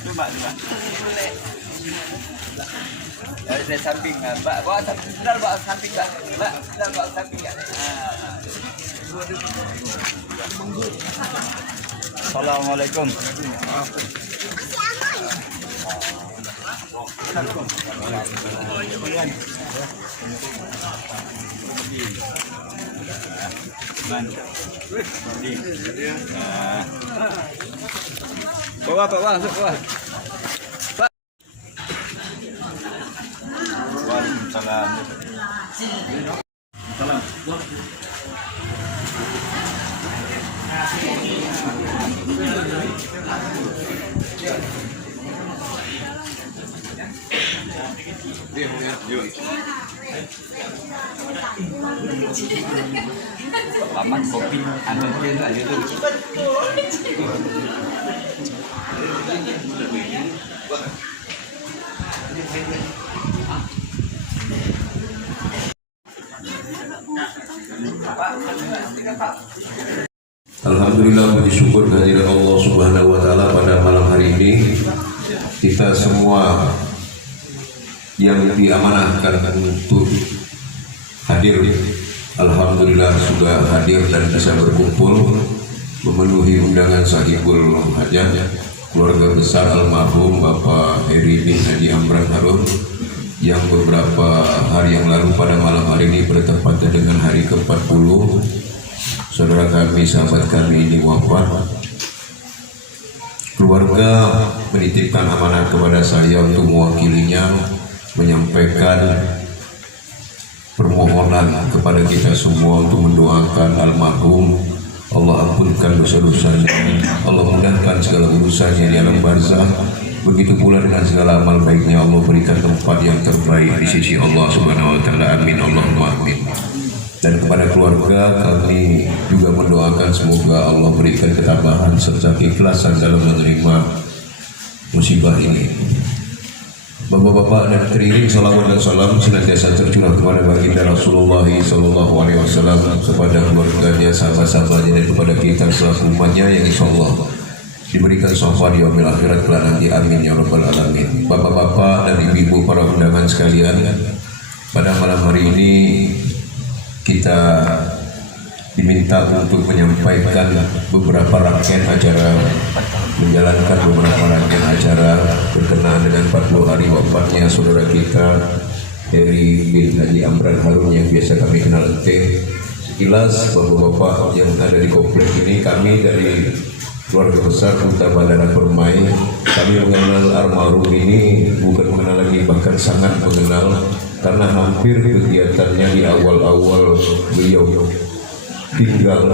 Coba. Dari samping, Mbak. Bawa samping, benar bawa samping, Mbak. Mbak, benar bawa samping ya. Assalamualaikum. Bawa, masuk bawah. Waalaikumsalam. Salam. Paman kopi anaknya aja tuh. Alhamdulillah, puji syukur kehadirat Allah Subhanahu wa taala pada malam hari ini. Kita semua yang diamanahkan untuk hadir, alhamdulillah sudah hadir dan bisa berkumpul memenuhi undangan sahibul hajat keluarga besar almarhum Bapak Heri bin Haji Amran Harun yang beberapa hari yang lalu pada malam hari ini bertepatan dengan hari ke-40 saudara kami, sahabat kami ini wafat. Keluarga menitipkan amanah kepada saya untuk mewakilinya menyampaikan permohonan kepada kita semua untuk mendoakan almarhum. Allah ampunkan dosa-dosanya, Allah mudahkan segala urusannya di alam barzah. Begitu pula dengan segala amal baiknya, Allah berikan tempat yang terbaik di sisi Allah Subhanahu wa taala. Amin, Allahumma amin. Dan kepada keluarga kami juga mendoakan semoga Allah berikan ketabahan serta keikhlasan dalam menerima musibah ini. Bapak-bapak dan teriring salawat dan salam senantiasa tercurah kepada baginda Rasulullah sallallahu alaihi wasallam, kepada keluarganya, sahabat-sahabatnya, dan kepada kita selaku umatnya yang insyaallah diberikan syafaat di yaumil akhirat kelak nanti. Amin ya rabbal alamin. Bapak-bapak dan ibu-ibu para undangan sekalian, pada malam hari ini kita diminta untuk menyampaikan beberapa rangkaian acara, menjalankan beberapa rangkaian acara berkenaan dengan 40 hari wafatnya saudara kita Heri bin Haji Amran Harun yang biasa kami kenal Ente. Sekilas bapak-bapak yang ada di komplek ini, kami dari keluarga besar Duta Bandara Permai, kami mengenal almarhum ini bukan mengenal lagi, bahkan sangat mengenal, karena hampir kegiatannya di awal-awal beliau tinggal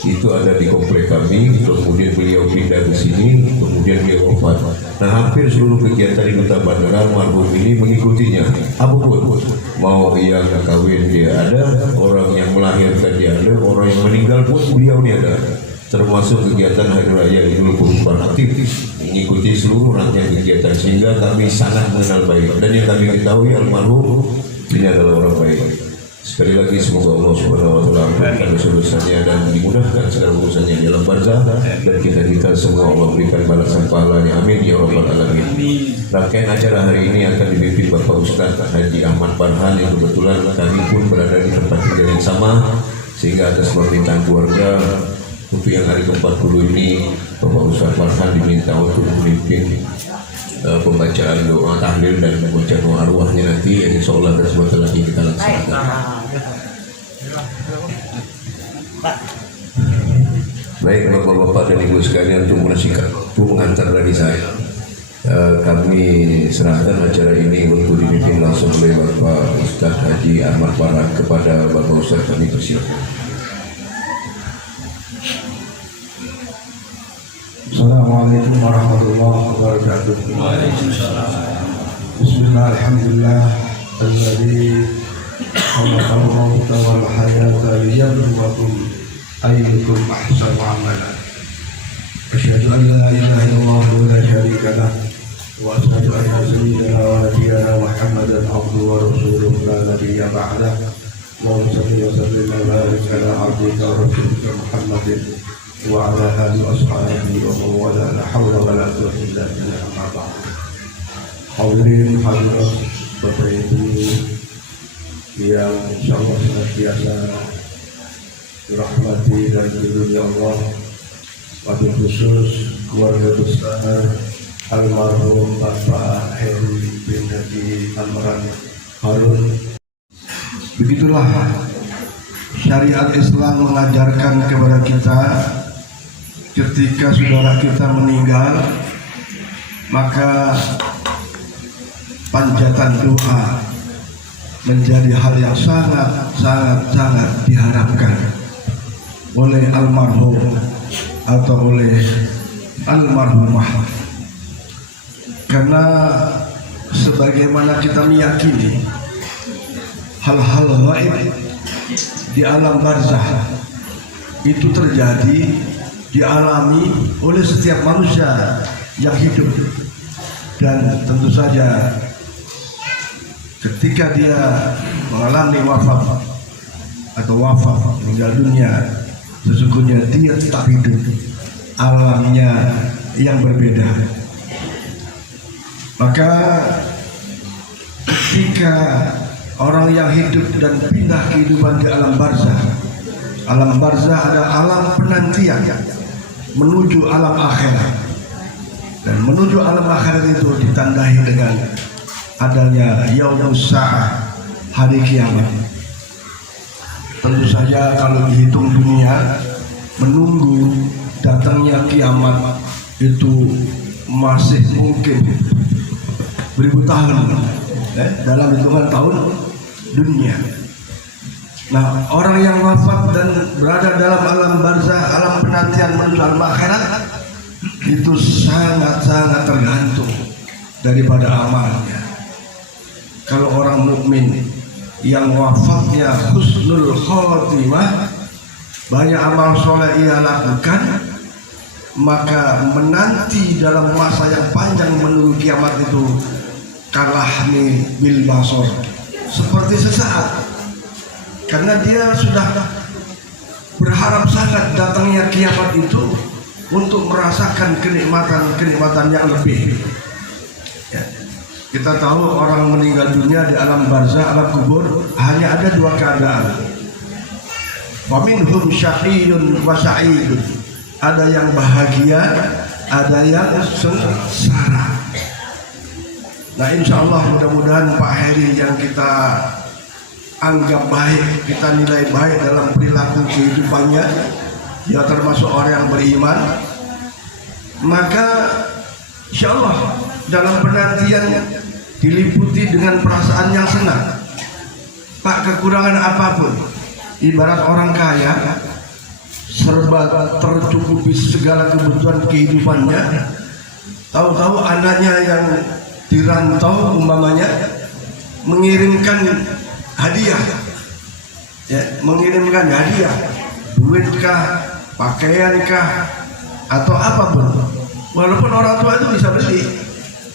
itu ada di komplek kami, kemudian beliau pindah ke sini, kemudian beliau wafat. Nah, hampir seluruh kegiatan di Duta Bandara almarhum ini mengikutinya. Apapun, mau yang kawin dia ada, orang yang melahirkan dia ada, orang yang meninggal pun beliau dia ada. Termasuk kegiatan hari raya Idul Kurban, aktif mengikuti seluruh rangkaian kegiatan, sehingga kami sangat mengenal baik. Dan yang kami ketahui almarhum ini adalah orang baik. Sekali lagi semoga Allah Subhanahu wa taala ampunkan dosa-dosanya dan dimudahkan segala urusannya dalam barzah, dan kita semua Allah berikan balasan pahalanya. Amin ya rabbal alamin. Rangkaian acara hari ini akan dipimpin Bapak Ustaz Haji Ahmad Farhan, yang kebetulan kami pun berada di tempat tinggal yang sama, sehingga atas permintaan keluarga untuk yang hari ke-40 ini Bapak Ustaz Farhan diminta untuk memimpin pembacaan doa tahlil dan membaca doa arwahnya nanti, yang insyaallah dan sebentar lagi kita laksanakan. Baik bapak-bapak dan ibu sekalian, untuk menyaksikan itu mengantar dari saya, kami serahkan acara ini untuk dipimpin langsung oleh Bapak Ustaz Haji Ahmad Farhan. Kepada Bapak Ustaz kami persilakan. Assalamualaikum warahmatullahi wabarakatuh. Bismillah, alhamdulillah, alladzi khalaqal mauta wal hayata liyabluwakum ayyukum ahsanu amala. Asyhadu an la ilaha illallah wa la syarika lah, wa asyhadu anna sayyidana wa nabiyana Muhammadan abduhu wa rasuluhu la nabiyya ba'dah. Allahumma shalli wa sallim wa barik ala abdika wa rasulika Muhammadin وعلى آله وأصحابه ومن والاه لا حول ولا قوة إلا بالله أما بعد. Hadirin hadirat Bapak Ibu yang insyaallah senantiasa dirahmati dan diridhoi Allah, wabil khusus keluarga besar almarhum Bapak Heri bin Haji Amran Harun. Begitulah syariat Islam mengajarkan kepada kita, ketika saudara kita meninggal, maka panjatan doa menjadi hal yang sangat diharapkan oleh almarhum atau oleh almarhumah. Karena sebagaimana kita meyakini hal-hal gaib di alam barzah itu terjadi, dialami oleh setiap manusia yang hidup, dan tentu saja ketika dia mengalami wafat atau meninggal dunia, sesungguhnya dia tetap hidup, alamnya yang berbeda. Maka ketika orang yang hidup dan pindah kehidupan di alam barzah adalah alam penantian menuju alam akhirat, dan menuju alam akhirat itu ditandai dengan adanya yaumus sa'ah, hari kiamat. Tentu saja kalau dihitung dunia, menunggu datangnya kiamat itu masih mungkin beribu tahun dalam hitungan tahun dunia. Nah, orang yang wafat dan berada dalam alam barzah, alam penantian menuju alam akhirat, itu sangat tergantung daripada amalnya. Kalau orang mukmin yang wafatnya husnul khotimah, banyak amal soleh ia lakukan, maka menanti dalam masa yang panjang menuju kiamat itu kalahni bil basor, seperti sesaat, karena dia sudah berharap sangat datangnya kiamat itu untuk merasakan kenikmatan yang lebih. Ya. Kita tahu orang meninggal dunia di alam barzah, alam kubur, hanya ada dua keadaan. Faminhum syaqiyyun wa sa'idun. Ada yang bahagia, ada yang sengsara. Nah, insya Allah mudah-mudahan Pak Heri yang kita anggap baik, kita nilai baik dalam perilaku kehidupannya, dia termasuk orang yang beriman, maka insya Allah dalam penantian diliputi dengan perasaan yang senang. Tak kekurangan apapun, ibarat orang kaya serba tercukupi segala kebutuhan kehidupannya, tahu-tahu anaknya yang dirantau umpamanya mengirimkan hadiah, duitkah, pakaiankah, atau apapun. Walaupun orang tua itu bisa beli,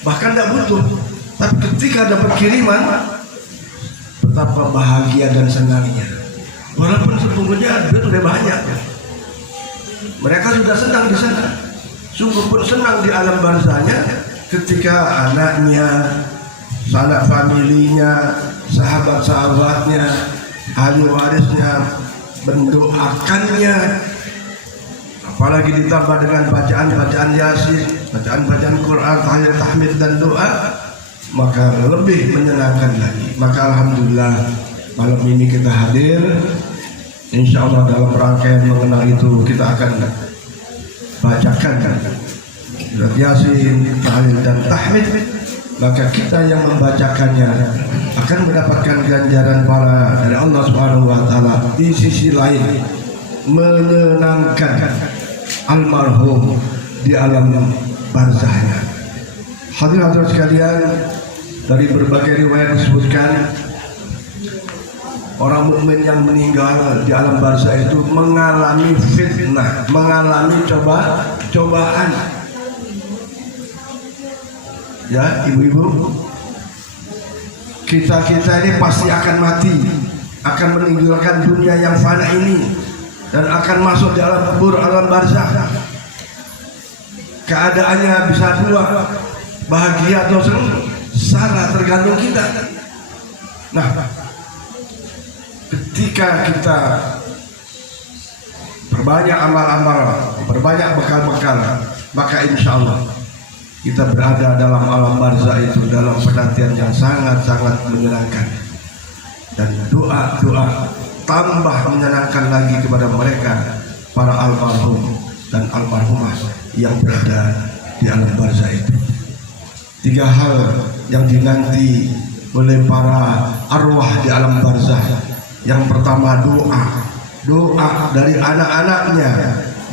bahkan tidak butuh, tapi ketika dapat kiriman, betapa bahagia dan senangnya. Walaupun sesungguhnya duit sudah banyak, mereka sudah senang di sana. Sungguh pun senang di alam barzahnya ketika anaknya, sanak familinya, sahabat-sahabatnya, ahli warisnya mendoakannya, apalagi ditambah dengan bacaan-bacaan Yasin, bacaan-bacaan Quran, tahlil, tahmid dan doa, maka lebih menyenangkan lagi. Maka alhamdulillah malam ini kita hadir. Insya Allah dalam rangkaian mengenal itu kita akan bacakan surat Yasin, tahlil dan tahmid. Maka kita yang membacakannya akan mendapatkan ganjaran pahala dari Allah Subhanahu wa taala. Di sisi lain menyenangkan almarhum di alam barzahnya. Hadirin sekalian, dari berbagai riwayat disebutkan orang mukmin yang meninggal di alam barzah itu mengalami fitnah, mengalami cobaan. Ya, ibu-ibu, kita ini pasti akan mati, akan meninggalkan dunia yang fana ini. dan akan masuk di alam kubur, alam barzakh. Keadaannya bisa dua, bahagia atau sengsara, tergantung kita. Nah, ketika kita perbanyak amal-amal, perbanyak bekal-bekal, maka insya Allah kita berada dalam alam barzakh itu dalam penantian yang sangat-sangat menyenangkan. Dan doa-doa tambah menyenangkan lagi kepada mereka, para almarhum dan almarhumah yang berada di alam barzakh itu. 3 hal yang dinanti oleh para arwah di alam barzakh. Yang pertama doa dari anak-anaknya,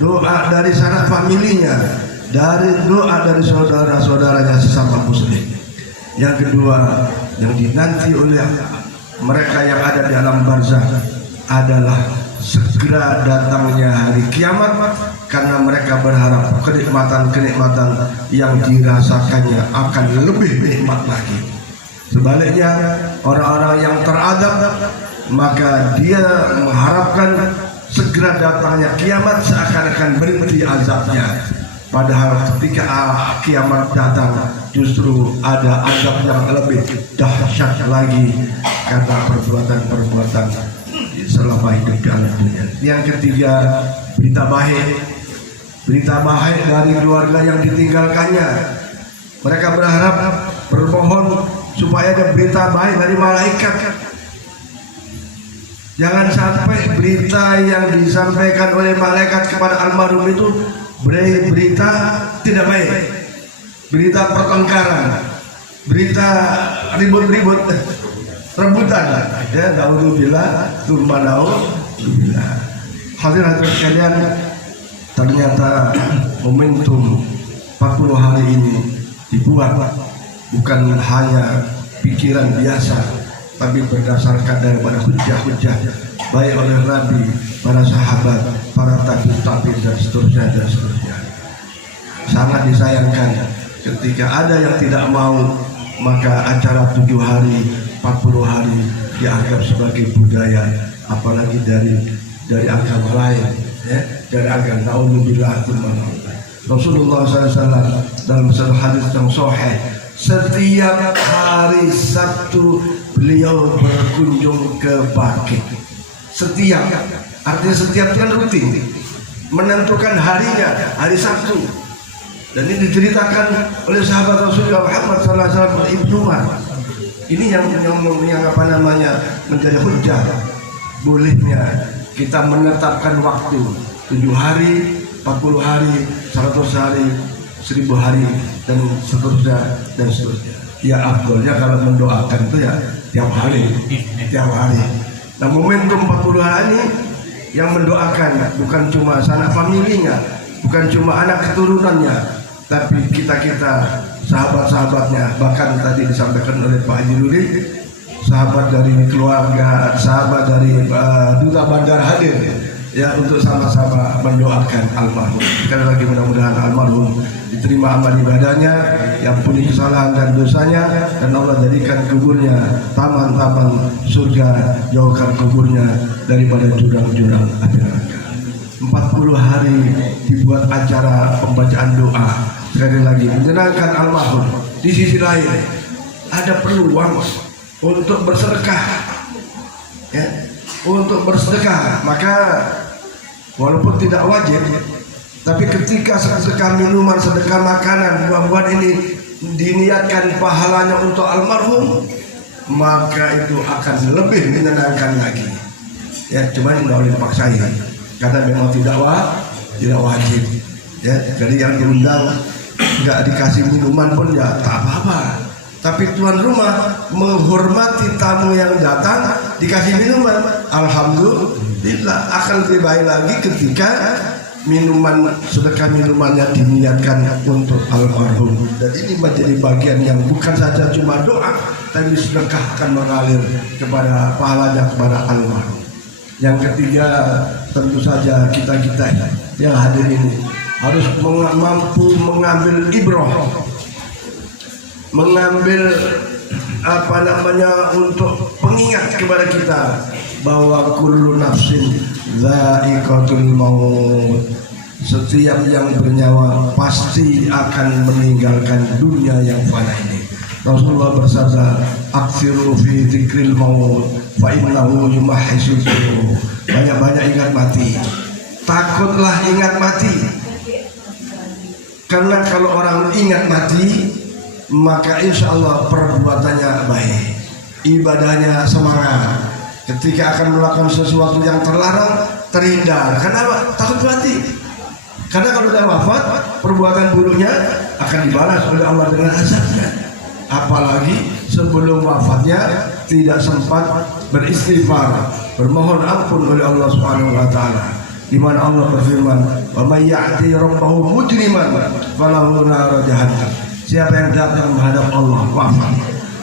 doa dari sanak familinya, doa dari saudara-saudaranya sesama muslim. Yang kedua yang dinanti oleh mereka yang ada di alam barzakh adalah segera datangnya hari kiamat, karena mereka berharap kenikmatan-kenikmatan yang dirasakannya akan lebih nikmat lagi. Sebaliknya orang-orang yang teradab, maka dia mengharapkan segera datangnya kiamat seakan-akan berhenti azabnya. Padahal ketika kiamat datang justru ada azab yang lebih dahsyat lagi karena perbuatan-perbuatan selama hidup di alam dunia. Yang ketiga, berita baik dari keluarga yang ditinggalkannya. Mereka berharap, bermohon supaya ada berita baik dari malaikat. Jangan sampai berita yang disampaikan oleh malaikat kepada almarhum itu berita tidak baik, berita pertengkaran, berita ribut-ribut, rebutan, ya, naudzubillah, naudzubillah. Hadirin sekalian, ternyata momentum 40 hari ini dibuat bukan hanya pikiran biasa, tapi berdasarkan daripada hujah-hujah baik oleh Nabi, para sahabat, para tabi'in dan seterusnya dan seterusnya. Sangat disayangkan ketika ada yang tidak mau, maka acara 7 hari, 40 hari dianggap sebagai budaya, apalagi dari agama lain, ya, dari agama naudzubillah. Rasulullah SAW dalam satu hadis yang sahih, setiap hari Sabtu beliau berkunjung ke Baqi. Setiap, artinya setiap kan rutin, menentukan harinya, hari Sabtu. Dan ini diceritakan oleh sahabat Rasulullah Muhammad SAW, Ibnu Umar. Ini yang apa namanya menjadi hujah bolehnya kita menetapkan waktu 7 hari, 40 hari, 100 hari, 1000 hari dan seterusnya dan seterusnya. Ya afdolnya kalau mendoakan itu ya tiap hari. Nah, momentum 40 hari ini yang mendoakan bukan cuma sanak familinya, bukan cuma anak keturunannya, tapi kita sahabat-sahabatnya. Bahkan tadi disampaikan oleh Pak Haji Nuri, sahabat dari keluarga, sahabat dari Duta Bandar hadir, ya, untuk sama-sama mendoakan almarhum. Sekali lagi mudah-mudahan almarhum diterima amal ibadahnya, yang punya kesalahan dan dosanya, dan Allah jadikan kuburnya taman-taman surga, jauhkan kuburnya daripada jurang-jurang api neraka. 40 hari dibuat acara pembacaan doa, sekali lagi menyenangkan almarhum. Di sisi lain ada peluang untuk bersedekah, ya, untuk bersedekah. Maka walaupun tidak wajib, tapi ketika sedekah minuman, sedekah makanan, buah-buahan ini diniatkan pahalanya untuk almarhum, maka itu akan lebih menyenangkan lagi. Ya, cuma tidak boleh dipaksain, karena memang tidak wajib. Ya, jadi yang diundang nggak dikasih minuman pun ya tak apa-apa. Tapi tuan rumah menghormati tamu yang datang, dikasih minuman, alhamdulillah. Akan lebih baik lagi ketika minuman, sedekah minumannya diniatkan untuk almarhum. Dan ini menjadi bagian yang bukan saja cuma doa, tapi sedekah akan mengalir kepada pahalanya kepada almarhum. Yang ketiga, tentu saja kita yang hadir ini harus mampu mengambil ibrah, mengambil untuk pengingat kepada kita bahwa kullu nafsin dha'iqatul maut. Setiap yang bernyawa pasti akan meninggalkan dunia yang fana ini. Rasulullah bersabda, "Aktsiru fi dzikril maut fa innahu yumahhisul qulub." Banyak-banyak ingat mati. Takutlah ingat mati. Karena kalau orang ingat mati, maka insya Allah perbuatannya baik, ibadahnya semangat. Ketika akan melakukan sesuatu yang terlarang, terhindar. Kenapa? Takut mati. Karena kalau sudah wafat, perbuatan buruknya akan dibalas oleh Allah dengan azabnya. Apalagi sebelum wafatnya tidak sempat beristighfar, bermohon ampun oleh Allah Subhanahu wa taala. Di mana Allah berfirman, "Wa may ya'ti rabbahu mujriman falahu nar jahannam." Siapa yang datang menghadap Allah wafat,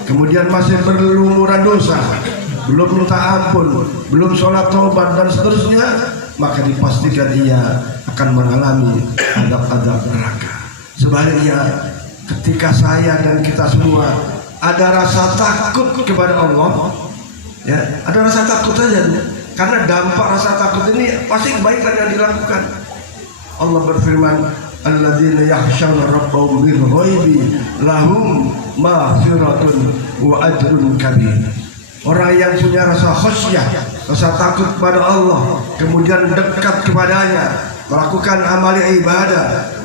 kemudian masih berlumuran dosa, belum minta ampun, belum sholat taubat dan seterusnya, maka dipastikan ia akan mengalami azab neraka. Sebaliknya, ketika saya dan kita semua ada rasa takut kepada Allah, ya, ada rasa takut saja, karena dampak rasa takut ini pasti kebaikan yang dilakukan. Allah berfirman, "Alladzina yakhshawna rabbahum bil ghaibi lahum maghfiratun wa ajrun kabir." Orang yang punya rasa khasyah, rasa takut kepada Allah, kemudian dekat kepadanya, melakukan amal ibadah,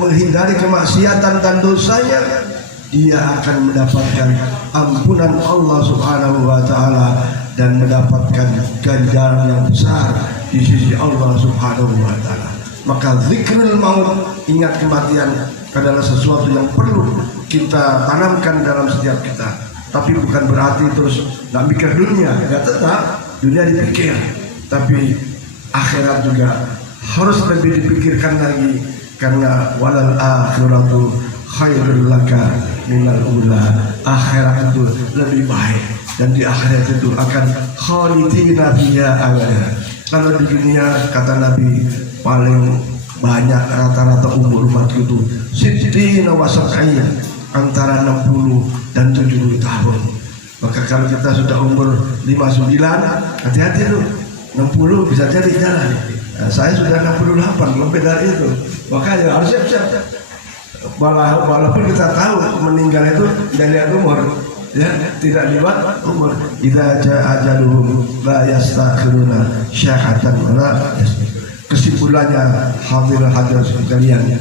menghindari kemaksiatan dan dosanya, dia akan mendapatkan ampunan Allah Subhanahu wa taala dan mendapatkan ganjaran yang besar di sisi Allah Subhanahu wa taala. Maka zikrul maut, ingat kematian, adalah sesuatu yang perlu kita tanamkan dalam setiap kita. Tapi bukan berarti terus nggak mikir dunia, ya tetap dunia dipikir, tapi akhirat juga harus lebih dipikirkan lagi, karena walal akhiratu khairul laka minal ula. Akhirat itu lebih baik, dan di akhirat itu akan khalidina fiha abada. Kalau di dunia, kata Nabi, paling banyak rata-rata umur umat itu sittina wa sab'in, antara 60 dan 70 tahun. Maka kalau kita sudah umur 59, hati-hati tuh, 60 bisa jadi jalan. Nah, saya sudah 68, lebih dari itu. Makanya harus siap-siap. Walaupun kita tahu meninggal itu dari umur, ya, tidak lewat umur. Idza jaa ajaluhum la yastakhiruna syahatan wala. Kesimpulannya, hadir sekalian,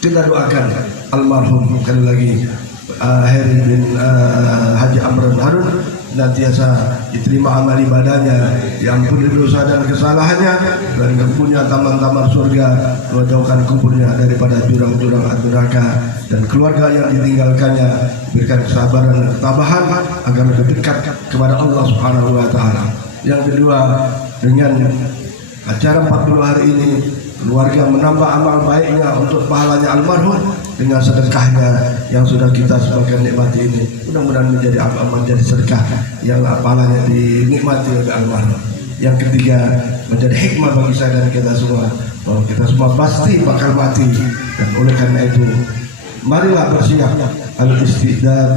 kita doakan almarhum sekali lagi Heri bin Haji Amran Harun, nantiasa diterima amal ibadahnya, diampuni dosa dan kesalahannya, dan punya taman-taman surga, jauhkan kuburnya daripada jurang-jurang neraka, dan keluarga yang ditinggalkannya berikan kesabaran dan ketabahan agar lebih dekat kepada Allah Subhanahu wa taala. Yang kedua, dengan acara 40 hari ini, keluarga menambah amal baiknya untuk pahalanya almarhum dengan sedekahnya yang sudah kita sebagian nikmati ini. Mudah-mudahan menjadi amal, menjadi sedekah yang pahalanya dinikmati oleh almarhum. Yang ketiga, menjadi hikmah bagi saya dan kita semua, bahwa kita semua pasti bakal mati, dan oleh karena itu marilah bersiap al-istidad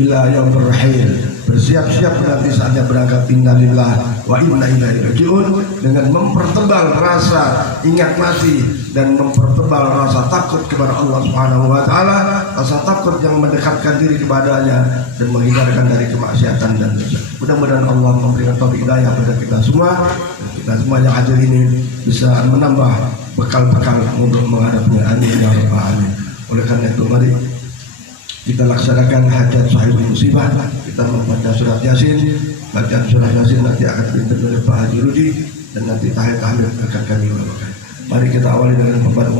ila yaumir rahil, bersiap-siap nanti saatnya berangkat, innalillah wa inna ilaihi rajiun, dengan mempertebal rasa ingat mati dan mempertebal rasa takut kepada Allah Subhanahu wa taala, rasa takut yang mendekatkan diri kepadanya dan menghindarkan dari kemaksiatan dan dosa. Mudah-mudahan Allah memberikan taufik hidayah kepada kita semua, dan kita semua yang hadir ini bisa menambah bekal-bekal untuk menghadapinya. Amin ya rabbal alamin. Oleh karena itu, mari kita laksanakan hajat sahibul musibah. Kita membaca surat Yasin. Bacaan surat Yasin nanti akan dipimpin oleh Pak Haji Rudi, dan nanti tahiyat akan kami bawakan. Mari kita awali dengan pembaca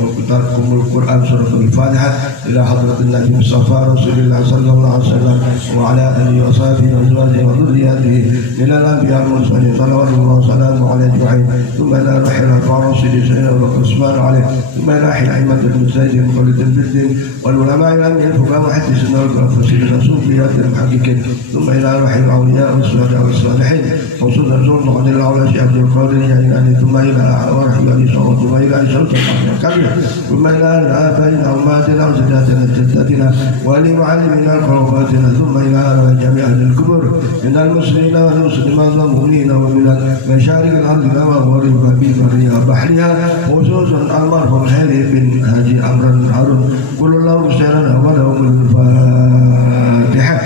Ummul Quran suratul Fatihah ila hadratin Nabi Mustafa Rasulullah sallallahu alaihi wasallam wa ala alihi wa sahbihi wa azwajihi wa dhurriyyatihi ila anbiya wal mursalin sallallahu wa sallamu alaihi wa alihi thumma ila rahil ar-rasul sayyidina wa usman alaihi thumma ila himat al-musayyid Khalid al-Bidin wal ulama al-amin fuqaha hadis wal mufassirin sufiyat al-haqiqin thumma ila rahil awliya wa suhada wa salihin wa sallallahu alaihi wa sallam ala syekh Abdul Qadir yani thumma ila rahil إلى أشرف قبله ثم إلى آبائنا وأمهاتنا وساداتنا وجداتنا ولمعلمنا وقرباتنا ثم إلى أرواح جميع أهل الكبر من المسلمين والمسلمات والمؤمنين ومن مشارق الأرض ومغربها ببرها وبحرها خصوصا المرحوم حبيب بن هادي عمرو هارون قل الله سيرنا ولهم الفاتحة.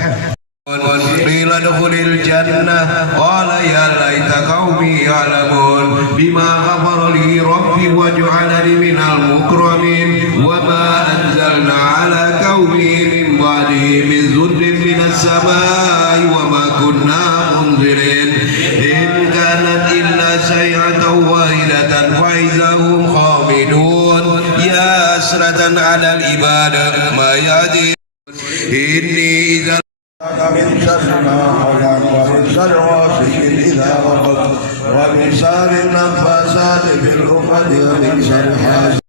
قيل ادخل الجنة قال يا ليت قومي يعلمون بما غفر لي ربي وجعلني من المكرمين وما أنزلنا على قومه من بعده من ذل من السماء وما كنا منزلين إن كانت إلا سيئة واحدة فإذا هم خامدون يا حسرة على العباد ما يهدي إني إذا من شر ما خلق ومن شر غاسق إذا وقب ومن شر النفاثات في العقد ومن شر حاسد.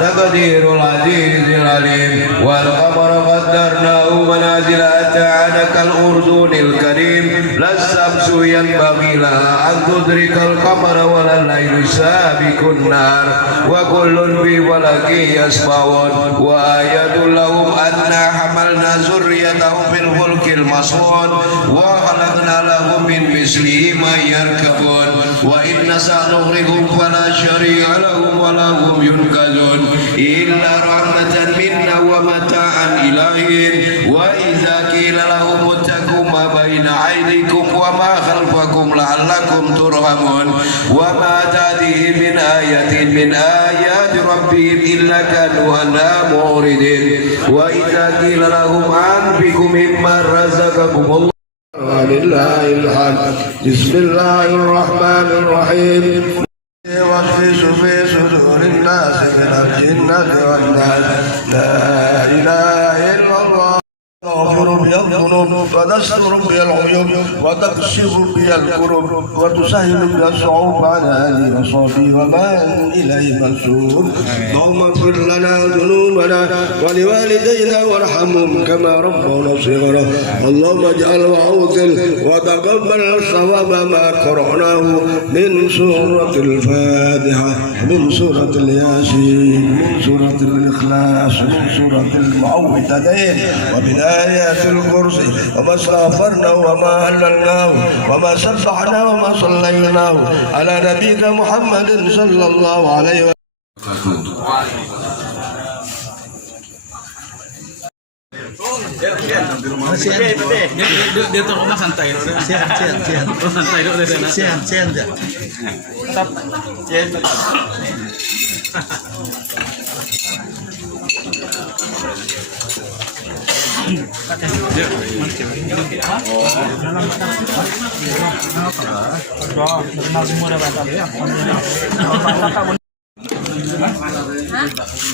تقدير العزيز العليم والقمر قدرناه منازل أتى كالأرجون الكريم لا الشمس ينبغي لها أن تدرك القمر ولا الليل سابق النار وكل في فلك يسبحون وآية لهم أنا حملنا ذريتهم في الفلك المشحون وخلقنا لهم من مثله ما يركبون وإن نشأ نغرقهم فلا شريع لهم ولا هم ينقذون إلا رحمة منا ومتاعا إلى حين وإذا قيل لهم اتقوا ما بين أيديكم وما خلفكم لعلكم ترحمون وما تأتيهم من آية من آيات ربهم إلا كانوا عنها معرضين وإذا قيل لهم أنفقوا مما رزقكم الله ولله الحمد. بسم الله الرحمن الرحيم. والفيس في صدور الناس من الجنة والناس لا إله إلا الله تغفر بي الذنوب وتستر بي العيوب وتكشف بي الكرب وتسهل بي الصعوبة على آله وصحبه ومن إليه منسوب. اللهم اغفر لنا ذنوبنا ولوالدينا وارحمهم كما ربونا صغارا. اللهم اجعل وعوذل وتقبل الصواب ما قرأناه من سورة الفاتحة من سورة الياسين من سورة الإخلاص من سورة المعوذتين ومن آيات الكرسي وما استغفرنا وما هللناه وما سبحنا وما صليناه على نبينا محمد صلى الله عليه وسلم. Dia tuh rumah santai loh. Sian. Santai loh dia. Sian dia. Tetap.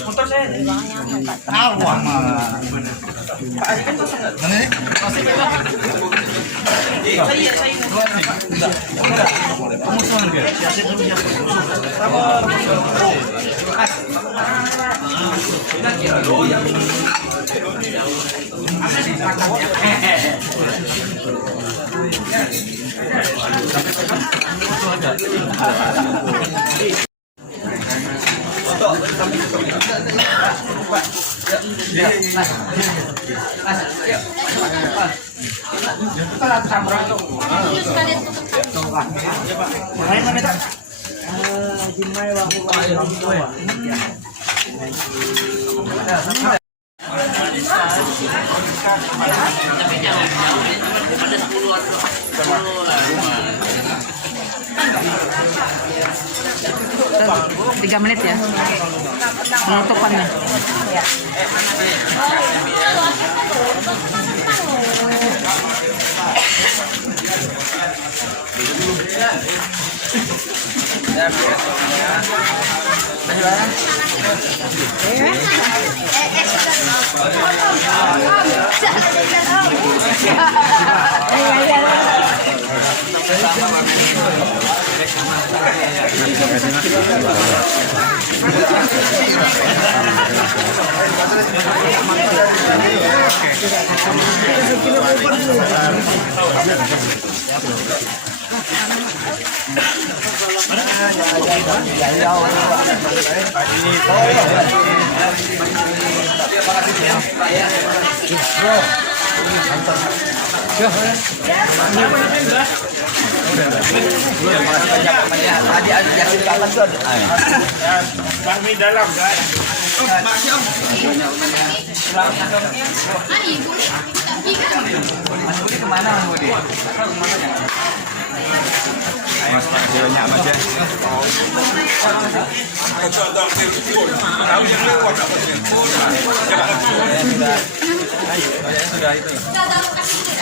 Motor saya tahu Tiga menit ya penutupannya. Tadi ada jatuh kapan tuh? Kami dalam kan. Mas Budi kemana Mas Budi? Mas videonya Mas ya. Sudah itu.